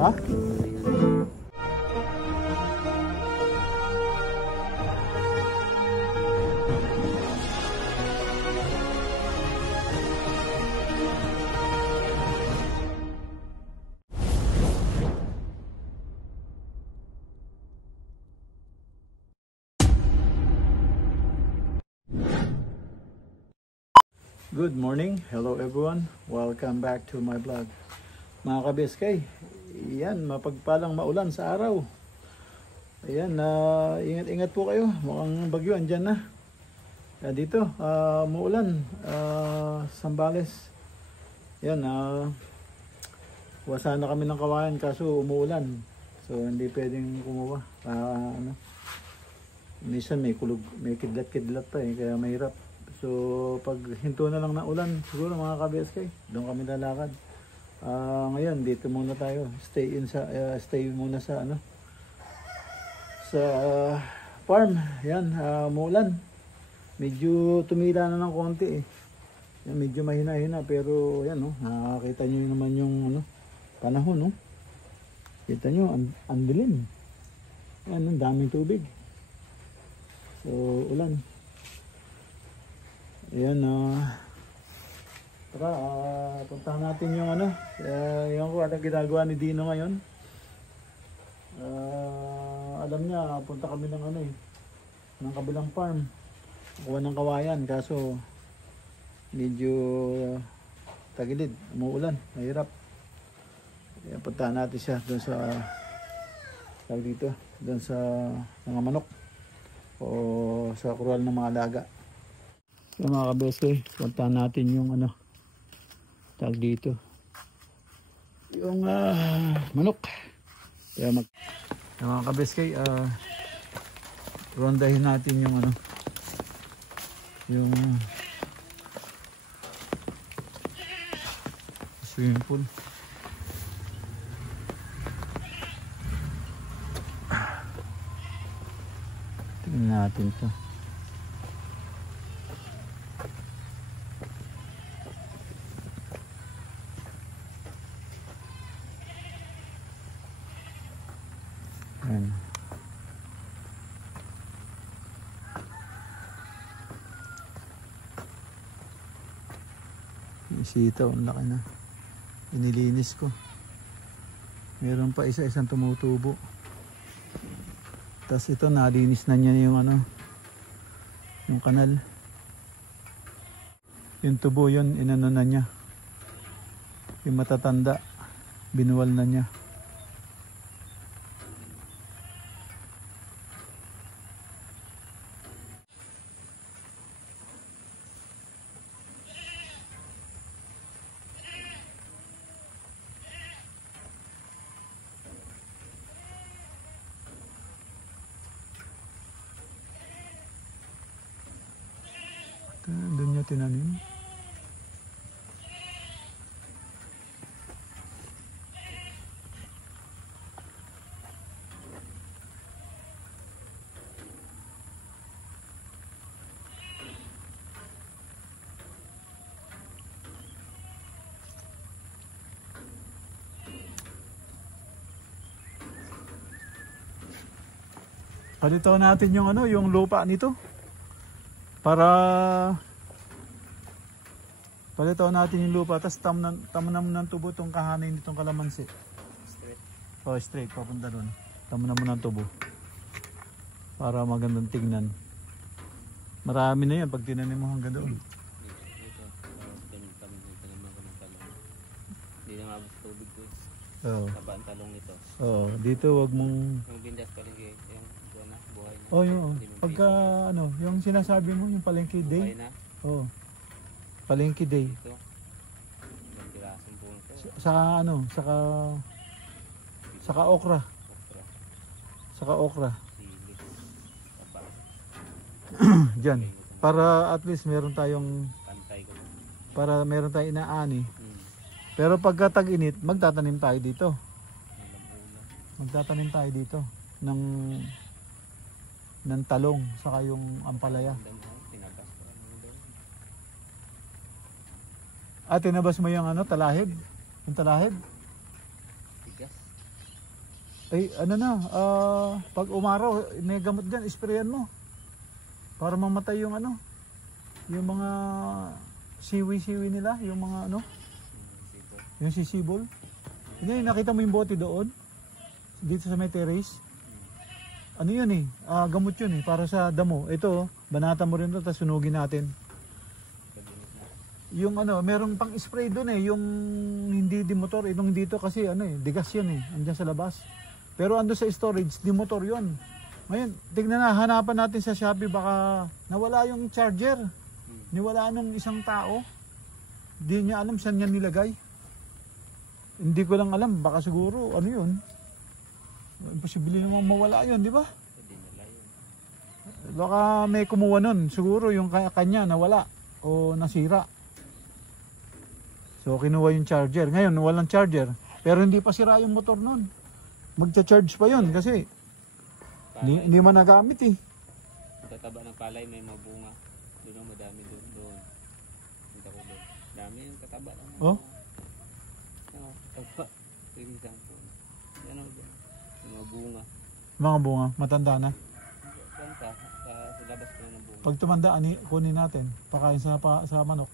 Ha? Good morning, hello everyone, welcome back to my vlog. Mga kabeskay, yan, mapagpalang maulan sa araw. Ayan, ingat-ingat po kayo, mukhang bagyo andyan na. Dito, maulan, Sambales. Yan, wasa na kami ng kawayan kaso umuulan. So hindi pwedeng kumuha. Minsan may kulog, may kidlat-kidlat pa kaya mahirap. So pag hinto na lang ng ulan, siguro mga ka-BSK, doon kami lalakad. Ngayon dito muna tayo, stay muna sa sa farm. Yan, muulan. Medyo tumila na ng konti yan, medyo mahina-hina pero yan nakakita niyo naman yung panahon Kita niyo ang dilim. Yan, ang daming tubig. So ulan. Ayan, tara, puntahan natin yung yung anong ginagawa ni Dino ngayon. Alam niya, punta kami ng ng kabilang farm. Kuha ng kawayan, kaso medyo tagilid, umuulan, mahirap. Ayan, puntahan natin siya doon sa doon sa mga manok o sa kural ng mga alaga. So mga kabeskay, puntahan natin yung tag dito yung manok. Kaya mga kabeskay, rondahin natin yung yung swimming pool. Tingnan natin to. Ayan. Yung sitaw, ang laki na. Inilinis ko. Meron pa isa-isang tumutubo. Tapos ito, nalinis na niya yung yung kanal. Yung tubo yun, inano na niya. Yung matatanda, binuwal na niya. Doon niya tinanim. Palitaw natin yung yung lupa nito. Para palitaw natin yung lupa, tapos tamunam ng tubo itong kahanin nitong kalamansi. Straight. Oh, straight, papunta doon. Tamunam mo ng tubo. Para magandang tignan. Marami na yan pag tinanim mo hanggang doon. umabot sa tubig to. Oo. Taba ang talong nito. Oo, dito wag mong Yung bindas palengke, yung buwan na, buhay na. oh, yun. Limang Pagka piso. ano, yung sinasabi mo yung palengke Buhay day. na. Oo. Palengke day. Ito. Ilang pirasong puno to. Saka ano, saka okra. Okra, Saka okra. sili, taba. Diyan. Para at least meron tayong Pantay ko. inaani. Hmm. Pero pagka tag-init, magtatanim tayo dito. Nalamuna. Magtatanim tayo dito ng talong saka yung ampalaya. Tinabas ko ano doon. At tinabas mo yung ano, talahib? Yung talahib? Tigas. Ay, ano na, pag umaraw, may gamot dyan, isprayan mo. Para mamatay yung ano, yung mga siwi-siwi nila, yung mga ano, Sipo. yung sisibol. Hindi, nakita mo yung bote doon, dito sa may terrace. Ano yun eh, gamot yun eh, para sa damo. Ito, banata mo rin ito, tapos sunugin natin. Kabinet na. Yung ano, merong pang spray doon eh, yung hindi di motor, itong dito kasi ano eh, digas yun eh, andyan sa labas. Pero ando sa storage, di motor yun. Ngayon, tignan na, hanapan natin sa Shopee, baka nawala yung charger. Niwala nung isang tao. Di niya alam saan niya nilagay. Hindi ko lang alam, baka siguro, ano yun. Imposible namang mawala yun, di ba? Hindi nila yun. Baka may kumuha nun, siguro yung kanya nawala o nasira. So kinuha yung charger. Ngayon walang charger, pero hindi pa sira yung motor nun. Magcha-charge pa yun kasi Palay. hindi man nagamit eh. Ang tataba ng palay may mabunga. Doon ang madami doon. Punta ko doon. Dami yung tataba ng Oh? taba. Yung sampo. Yan o dyan. Yung mabunga. Mga bunga, matanda na. Saan ka? Sa labas ko na ng bunga. Pag tumanda, kunin natin. Pakain sa manok.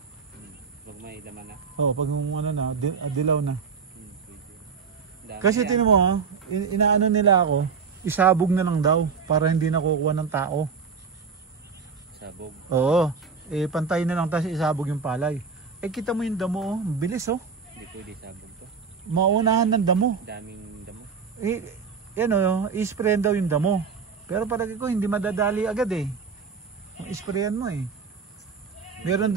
Huwag may laman na. Oh, pag yung ano na, dilaw na. Pwede. Dami Kasi yan. tinan mo ha, inaano nila ako, isabog na lang daw para hindi nakukuha ng tao. Sabog. Oo, pantay na lang tapos isabog yung palay. Kita mo yung damo, bilis oh. Hindi pwede sabog to. Maunahan ng damo. Daming damo. Yan o, i-sprayan daw yung damo. Pero palagi ko hindi madadali agad eh. Kung isprayan mo eh. Meron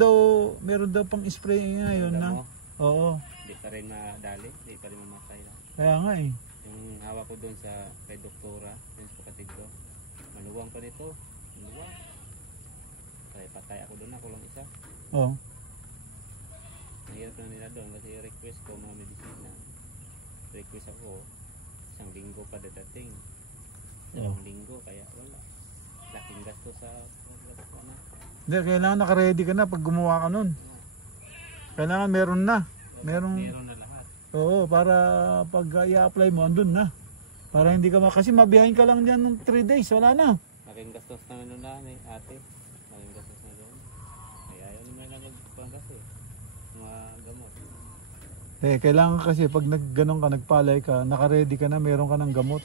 daw pang spray ngayon na. Damo. Oo, Hindi pa rin madali. Hindi pa rin mamatay lang. kaya nga eh. Yung hawak ko doon sa kay doktora, yung sa kapatid ko, maluwang pa nito. Maluwang. Kaya patay ako doon, ako lang isa. Oo. Mahirap na nila doon kasi request ko mga medisina. Request ako, isang linggo pa dadating. Dalawang linggo, kaya wala. Laking gasto sa ano. Hindi, kailangan naka-ready ka na pag gumawa ka nun. Kailangan meron na. Meron na lahat. Oo, para pag i-apply mo, andun na. Para hindi ka kasi mabiyahin ka lang dyan ng 3 days, wala na. Laking gastos na ano na ni ate. Laking gastos na doon. Kaya ayaw naman lang magpanggas eh. Mga gamot. Kailangan kasi pag nagganon ka, nagpalay ka, naka-ready ka na, meron ka ng gamot.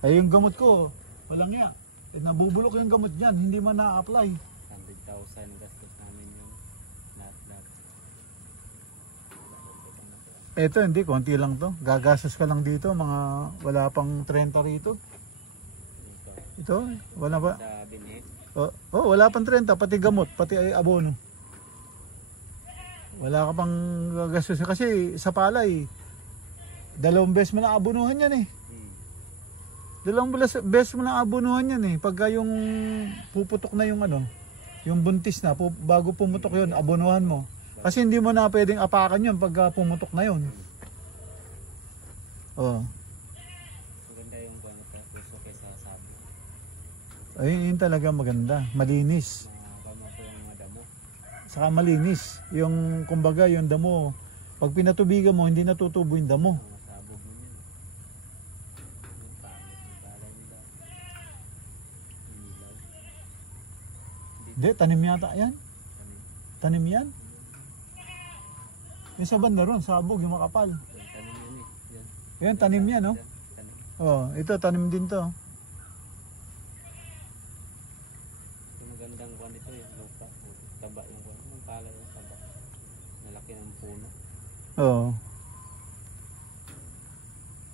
Yung gamot ko, walang yan. Nabubulok yung gamot dyan, hindi man na-apply. 100,000 gastos namin yung lahat. Eto, hindi, konti lang to. Gagastos ka lang dito, mga wala pang 30 rito. Ito, wala pa. Sa binhit. Wala pang 30, pati gamot, pati ay abono. Wala ka pang gagastos. Kasi sa palay, 2 beses mo na abonuhan yan eh. 2 beses mo na abonuhan yan eh. Pagka yung puputok na yung ano, yung buntis na, bago pumutok yun, abonuhan mo. Kasi hindi mo na pwedeng apakan yun pagka pumutok na yun. Oh. Maganda yung ano sa puso kaysa sabi. Ayun yun talaga maganda. Malinis. Pamato yung mga damo. Saka malinis. Yung kumbaga yung damo, pag pinatubigan mo, hindi natutubo yung damo. Mga sabog mo yun. Yung pangit yung palay nila. Inilaw. Hindi, tanim yata yan. Tanim yan. Yung sa banda ron, sabog, yung makapal. Tanim yun eh. Yan. Yan, tanim yan, no? Tanim. Oh, ito, tanim din to. Yung magandang kuwan ito yung lupa. Taba yung kuwan. Yung palay yung taba. Nalaki ng puno. Oo.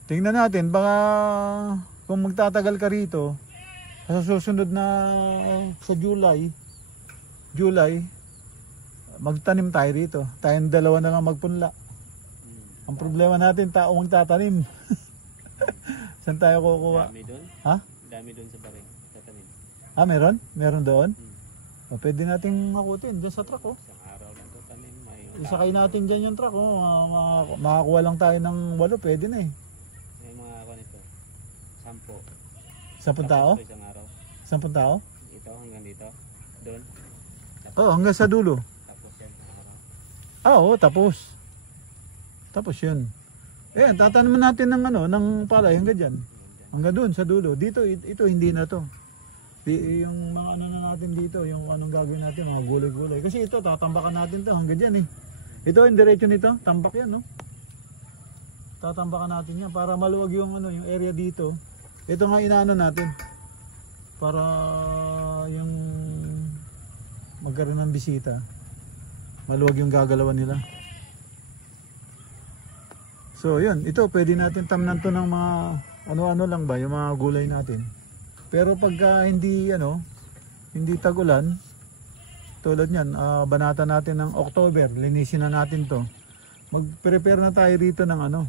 Tingnan natin, baka kung magtatagal ka rito, sa susunod na sa July, magtanim tayo rito. Tayong dalawa na lang magpunla. Ang problema natin, tao magtatanim. Saan tayo kukuha? Dami doon. Ha? Dami doon sa bareng. Tatanim. Ah, meron? Meron doon? O, pwede nating makutin dyan sa truck, oh. Isang araw lang to tanim. May Isakay natin dyan yung truck, oh. Makakuha lang tayo ng 8, pwede na eh. may mga ako nito. 10. 10 tao? Tapos isang araw. 10 tao? Ito hanggang dito. Doon. Oo, hanggang sa dulo. Tapos yan. Isang araw. Ah, oo, tapos. Tapos yun. Eh, tatanaman natin ng ng palay hanggang dyan. Hanggang doon sa dulo. Dito, ito hindi na to. Yung mga ano na natin dito, yung anong gagawin natin, mga gulay-gulay. Kasi ito, tatambakan natin to hanggang dyan eh. Ito, yung diretso nito, tambak yan, no? Tatambakan natin yan para maluwag yung yung area dito. Ito nga inaano natin. Para yung magkaroon ng bisita. Maluwag yung gagalawan nila. So yun, ito pwede natin tamnan to ng mga ano-ano lang ba, yung mga gulay natin. Pero pagka hindi hindi tag-ulan, tulad niyan, banata natin ng October, linisin na natin to. Mag-prepare na tayo rito ng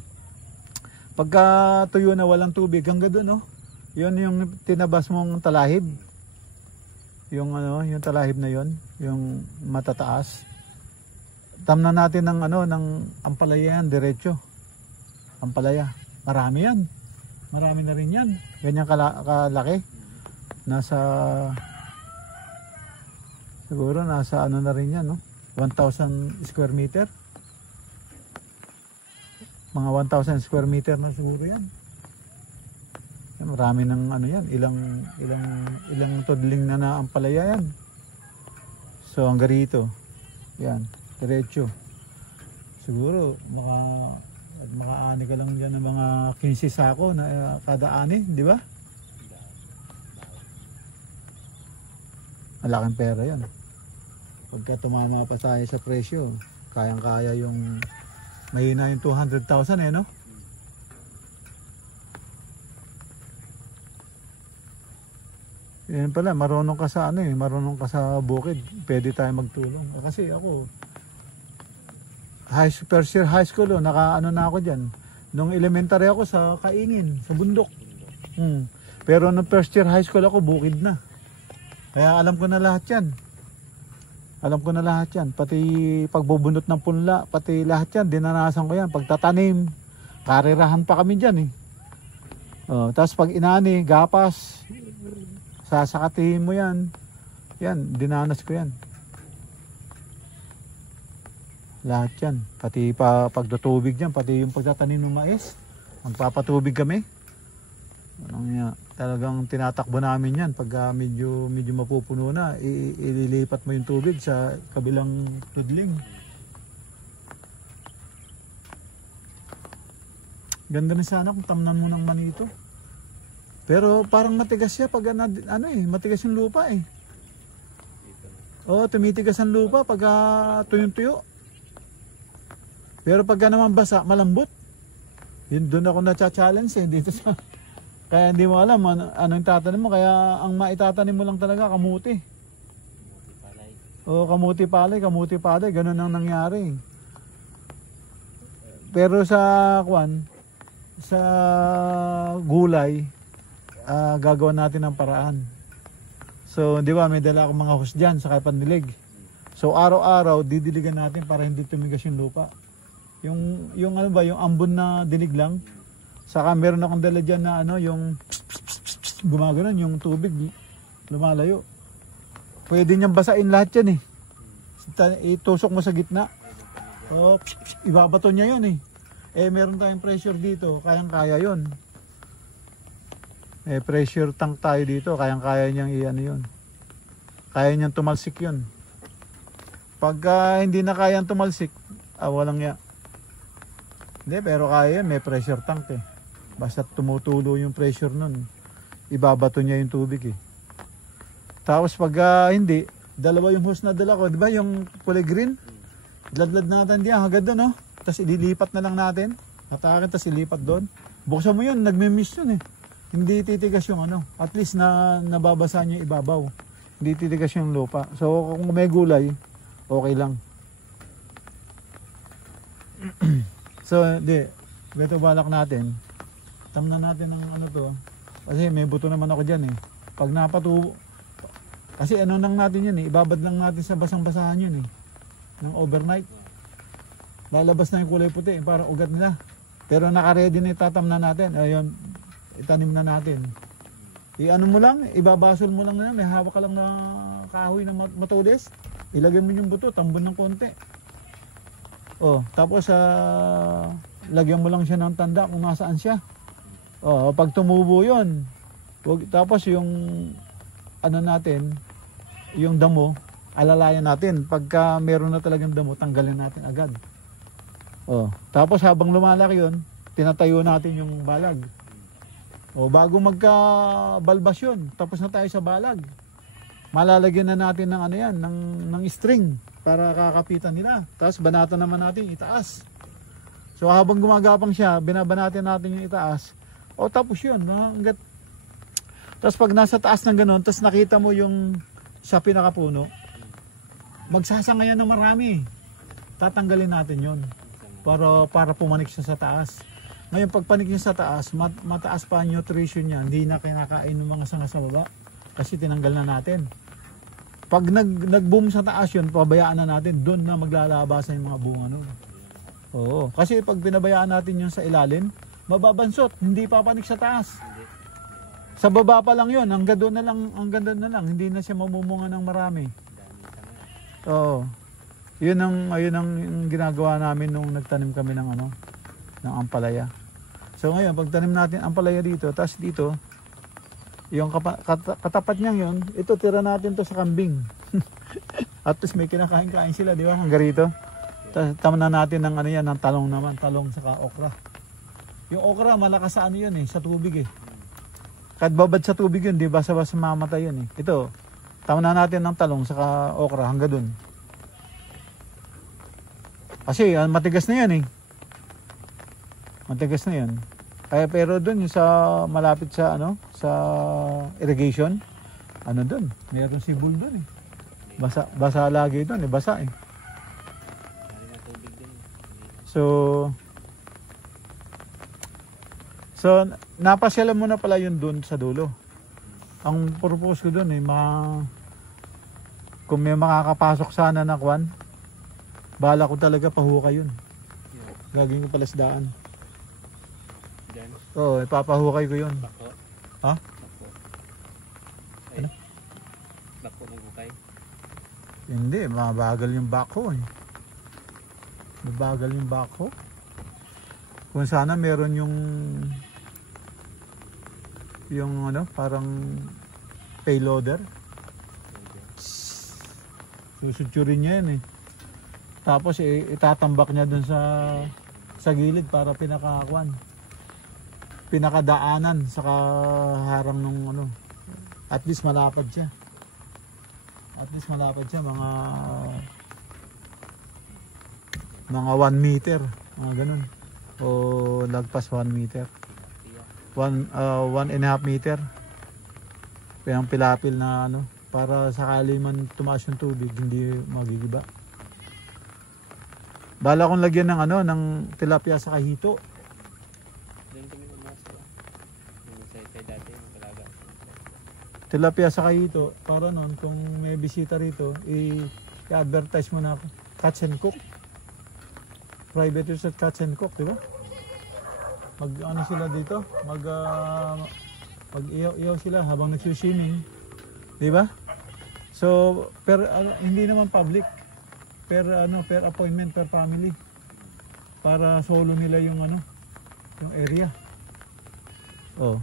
pagka tuyo na walang tubig, hanggang doon, no? Yun yung tinabas mong talahib. Yung yung talahib na yon, yung matataas. Tamnan natin ng ampalaya yan, diretso. Ampalaya. Marami yan. Marami na rin yan. Ganyan kalaki. Siguro nasa na rin yan, no? 1,000 square meter. Mga 1,000 square meter na siguro yan. Marami ng yan. Ilang tudling na ampalaya yan. So hanggang rito. Yan. Diretso. Siguro makaani ka lang dyan ng mga 15 sako na kada ani, di ba? Malaking pera yan. Pagka tumama pa tayo sa presyo, kayang-kaya yung mahina yung 200,000 no? Yan pala, marunong ka sa marunong ka sa bukid, pwede tayo magtulong. Kasi ako first year high school, na ako dyan. Nung elementary ako sa Kaingin, sa bundok. Pero nung first year high school ako, bukid na. Kaya alam ko na lahat yan. Pati pagbubunot ng punla, pati lahat yan, dinanasan ko yan. Pagtatanim, karirahan pa kami dyan eh. Tapos pag inani, gapas, sasakatiin mo yan. Yan, dinanas ko yan. Lahat yan. Pati pagtutubig dyan, pati yung pagtatanim ng mais. Magpapatubig kami. Talagang tinatakbo namin yan. Pag medyo mapupuno na, ililipat mo yung tubig sa kabilang tudling. Ganda na sana kung tamnan mo ng manito. Pero parang matigas siya pag matigas yung lupa eh. Oo, tumitigas ang lupa pag tuyong-tuyo. Pero pagka naman basa, malambot. Yun doon ako na-challenge dito sa. Kaya hindi mo alam anong tatanim mo, kaya ang maitatanim mo lang talaga kamuti. Kamuti palay, ganun ang nangyari. Pero sa gulay, gagawa natin ng paraan. So, di ba, may dala akong mga hose dyan sa pandilig. So, araw-araw, didiligan natin para hindi tumigas yung lupa. Yung yung ambon na dinig lang. Saka meron akong dala dyan na yung gumaganon, yung tubig lumalayo. Pwede niyang basain lahat yan eh. Itusok mo sa gitna. Ibabato niya yun eh. Meron tayong pressure dito, kayang-kaya yun. Pressure tank tayo dito, kayang-kaya niyang yun. Kaya niyang tumalsik yun. Pagka hindi na kayang tumalsik, walang ya. Hindi, pero kaya yan, may pressure tank eh. Basta tumutulo yung pressure nun, ibabato niya yung tubig eh. Tapos pag hindi, dalawa yung hose na dala ko, di ba yung kulay green? Ladlad natin diyan, hagad doon tapos ililipat na lang natin. Hatakin, tapos ilipat doon. Buksan mo yun, nagme-miss yun eh. Hindi titigas yung ano. At least na nababasa niya yung ibabaw. Hindi titigas yung lupa. So kung may gulay, okay lang. So di, beto balak natin. Tamnan natin ng ano to. Kasi may buto naman ako dyan eh. Pag napatubo, kasi ano lang natin yun eh. Ibabad lang natin sa basang-basahan yun eh. Ng overnight. Lalabas na yung kulay puti, parang ugat nila. Pero naka-ready na itatamnan natin. Ayun, itanim na natin. I-ano mo lang, ibabasol mo lang na, may hawak ka lang na kahoy na matulis. Ilagay mo yung buto, tambon ng konti. Oh, tapos lagyan mo lang siya ng tanda kung nasaan siya. Oh, pag tumubo 'yon. Tapos yung ano natin, yung damo, alalayan natin. Pagka meron na talagang damo, tanggalin natin agad. Oh, tapos habang lumalaki 'yon, tinatayo natin yung balag. O bago magka-balbas 'yon, tapos na tayo sa balag. Malalagyan na natin ng ano 'yan, ng string para kakapitan nila. Tapos banatan naman natin itaas. So habang gumagapang siya, binabanatan natin yung itaas. O tapos 'yun, hangga't tapos pag nasa taas ng ganoon, tapos nakita mo yung sa pinakapuno, magsasangayan ng marami. Tatanggalin natin 'yon para pumanik siya sa taas. Ngayon pag panik niya sa taas, mataas pa ang nutrition niya, hindi na kinakain ng mga sanga sa baba kasi tinanggal na natin. Pag nag-boom sa taas yun, pabayaan na natin, doon na maglalabasan yung mga bunga nun. Oo, kasi pag pinabayaan natin yun sa ilalim, mababansot, hindi papanik sa taas. Sa baba pa lang yun, hanggang doon na lang, hindi na siya mamumunga ng marami. Oo. Yun ang ginagawa namin nung nagtanim kami ng ng ampalaya. So ngayon, pag tanim natin ampalaya dito, tapos dito, yung katapat niyang yun, ito tira natin to sa kambing. At least may kinakain-kain sila, di ba? Hanggang rito. Tama na natin ng ano yan, ng talong naman, talong saka okra. Yung okra, malakas sa ano yun eh, sa tubig eh. Kahit babad sa tubig yun, di ba? Basta mamatay yun eh. Ito, tama na natin ng talong saka okra hanggang dun. Kasi matigas na yan eh. Matigas na yan. Pero doon sa malapit sa sa irrigation, doon, mayroon sibol doon eh. Basa lagi doon eh, basa eh. So napasyalan mo na pala yun doon sa dulo. Ang purpose ko doon eh, kung may makakapasok sana na kwan, bala ko talaga pahukay yun. Gagawin ko palasdaan. Oo, ipapahukay ko yun. Bako. Ha? Bako. Ay, ano? Bako ng hukay. Hindi, mabagal yung bako eh. Mabagal yung bako. Kung sana meron yung parang payloader. Susutsurin niya yan eh. Tapos itatambak niya dun sa gilid para pinakadaanan sa harang ng at least malapad siya mga 1 meter, mga ganun, o lagpas 1 meter, 1.5 meter yung pilapil na para sakali man tumaas yung tubig hindi magigiba. Bala kong lagyan ng tilapia sa kahito. Tilapia sa kahito para noon kung may bisita rito i-advertise mo na catch and cook, private use at catch and cook, di ba? Sila dito, mag iyaw sila habang nagsuswimming, di ba? So hindi naman public, per appointment, per family, para solo nila yung area. Oh,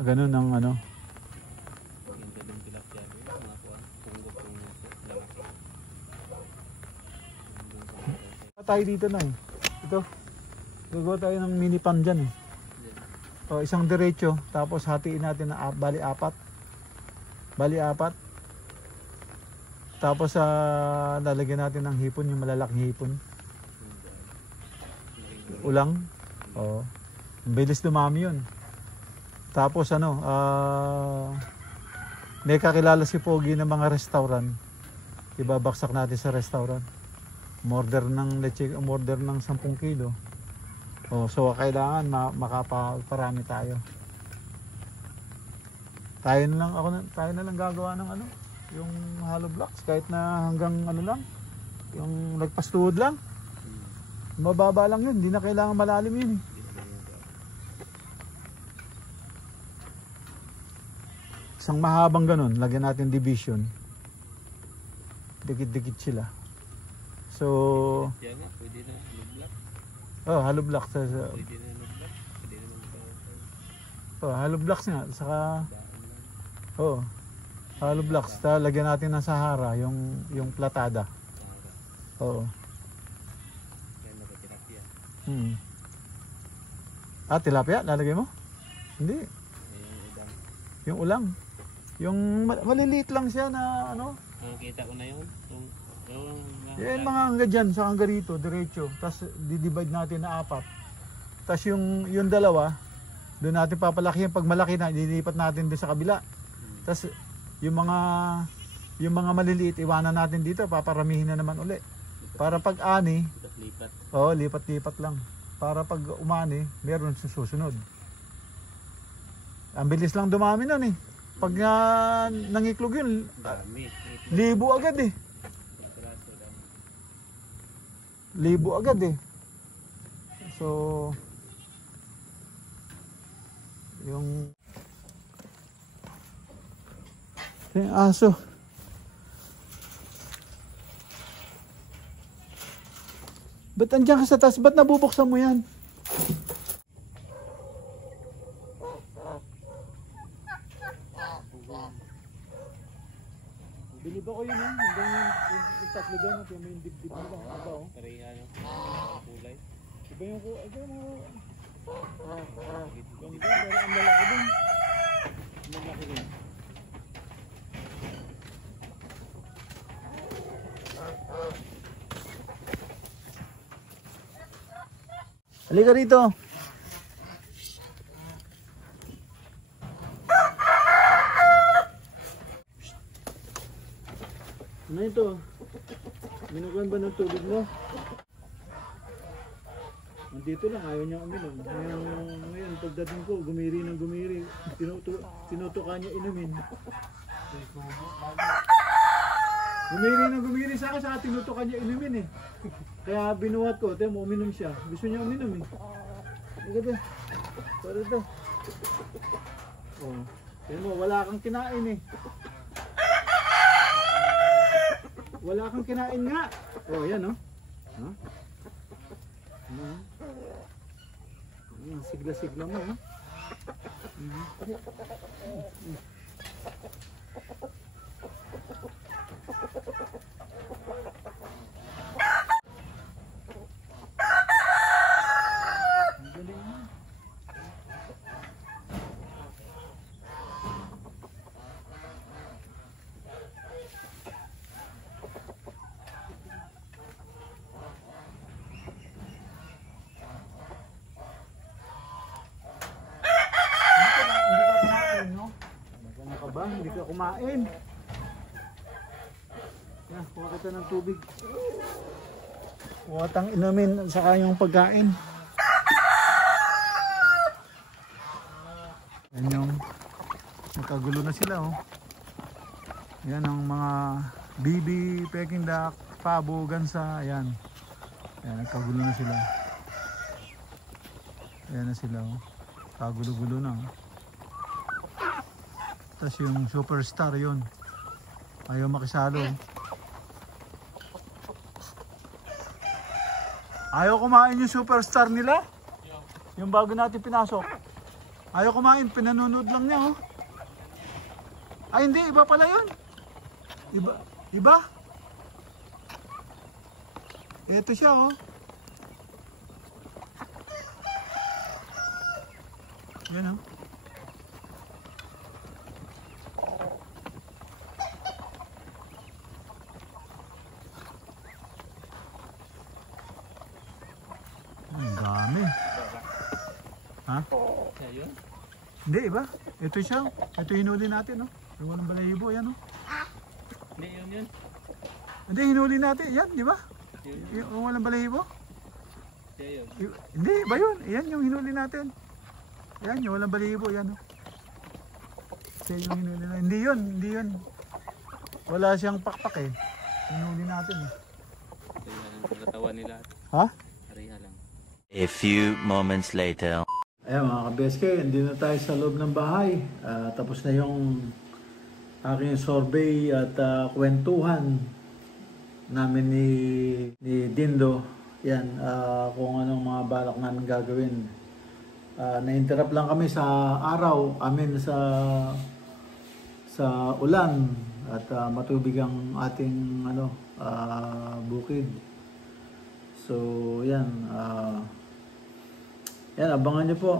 ganun ang tayo dito na eh. Ito, gagawa tayo ng mini pan dyan eh. O, isang diretso, tapos hatiin natin na bali apat. Tapos lalagyan natin ng hipon, yung malalaking hipon. Ulang. Oo. Ang bilis dumami yun. Tapos may kakilala si Pogi ng mga restaurant. Ibabaksak natin sa restaurant. Order ng leche, order ng 10 kilo. Oh, so kailangan makaparami tayo. Tayo na lang gagawa ng yung hollow blocks kahit na hanggang lang, yung nagpastuhod lang. Mababa lang yun, hindi na kailangan malalim yun eh. Isang mahabang ganun, lagyan natin division. Dikit-dikit sila. So, yan nga, pwede na hollow block. Oh, hollow blocks. Pwede na hollow block. Pwede naman Oh, hollow blocks nga. Saka, hollow blocks. Lagyan natin ng Sahara, yung platada. Oo. Yan na ba tilapia? Tilapia? Lalagay mo? Hindi. Yung ulang. Yung maliliit lang siya na Nakikita ko na yun. Yan mga hangga dyan, sa hangga rito, diretso. Tapos di-divide natin na 4. Tapos yung dalawa, doon natin papalaki. Pag malaki na, ililipat natin doon sa kabila. Tapos yung mga maliliit, iwanan natin dito, paparamihin na naman uli. Para pag ani, lipat-lipat lang. Para pag umani, meron susunod. Ang bilis lang dumami nun eh. Pag nangiklog yun, libo agad eh. Libo agad eh. So, yung aso. Ba't andyan ka sa taas? Ba't nabubuksan mo yan? Bilib ako yun eh. Hanggang yung tatlo doon at yung dibdib nila. Aba oh. Pareha kulay. Iba yung kulay. Iba yung pero ang lalaki doon. Ang lalaki doon. Halika rito. Ano ito? Binukuhan ba ng tubig mo? Nandito lang, ayaw niya uminom. Ngayon pagdating ko, gumiri ng gumiri. Tinutukan niya inumin. Gumiri ng gumiri sa akin, saka tinutukan niya inumin eh. Kaya binuhat ko, tayo mo uminom siya. Gusto niya uminom eh. Ito. Para ito. Oh. Kaya mo, wala kang kinain eh. Wala kang kinain nga. Oh, yan oh. Huh? Sigla-sigla mo oh. Hindi ka kumain. Yan, kuha kita ng tubig. Kuha tang inumin saka yung pagkain. Yan yung nagkagulo na sila oh. Yan ang mga bibi, peking duck, pabo, gansa. Ayan. Ayan, nagkagulo na sila. Ayan na sila oh. Kagulo-gulo na oh. Tapos yung superstar yun. Ayaw makisalo. Ayaw kumain yung superstar nila. Yung bago natin pinasok. Ayaw kumain, pinanonood lang niya oh. Ay hindi, iba pala yun. Iba? Ito siya oh. Yan oh. Hindi, iba. Ito siya. Ito hinuli natin, no? Yung walang balahibo, yan, no? Hindi, yun. Hindi, hinuli natin. Yan, di ba? Yun. Yung walang balahibo. Siya yun. Hindi, ba yun? Yan yung hinuli natin. Yan, yung walang balahibo, yan, no? Siya yung hinuli natin. Hindi yun. Wala siyang pakpak, eh. Hinuli natin, eh. Kaya lang sa katawan nila. Ha? Ariha lang. A few moments later. Ayan mga ka-BSK, hindi na tayo sa loob ng bahay. Tapos na yung aking survey at kwentuhan namin ni Dindo. Yan, kung anong mga balak namin gagawin. Na-interrupt lang kami sa araw, sa ulan at matubig ang ating bukid. So yan, yan, abangan nyo po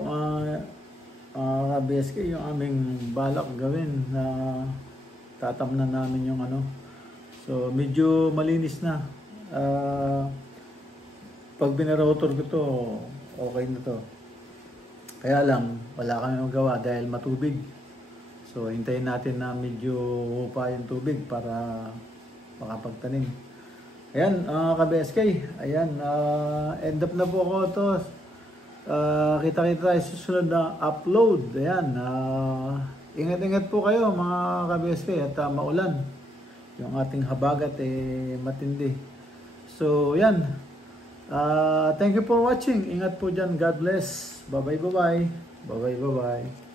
BSK yung aming balak gawin na tatamnan namin yung so medyo malinis na. Pag binarotor ko to, okay na to. Kaya lang wala kami magawa dahil matubig. So hintayin natin na medyo pa yung tubig para makapagtanim. Ayan, ka-BSK, ayan, end up na po ako to. Kita-kita tayo sa susunod na upload. Ayan, ingat-ingat po kayo mga ka-BSK at maulan. Yung ating habagat matindi. So, yan. Thank you for watching. Ingat po dyan. God bless. Bye-bye, bye-bye. Bye-bye, bye-bye.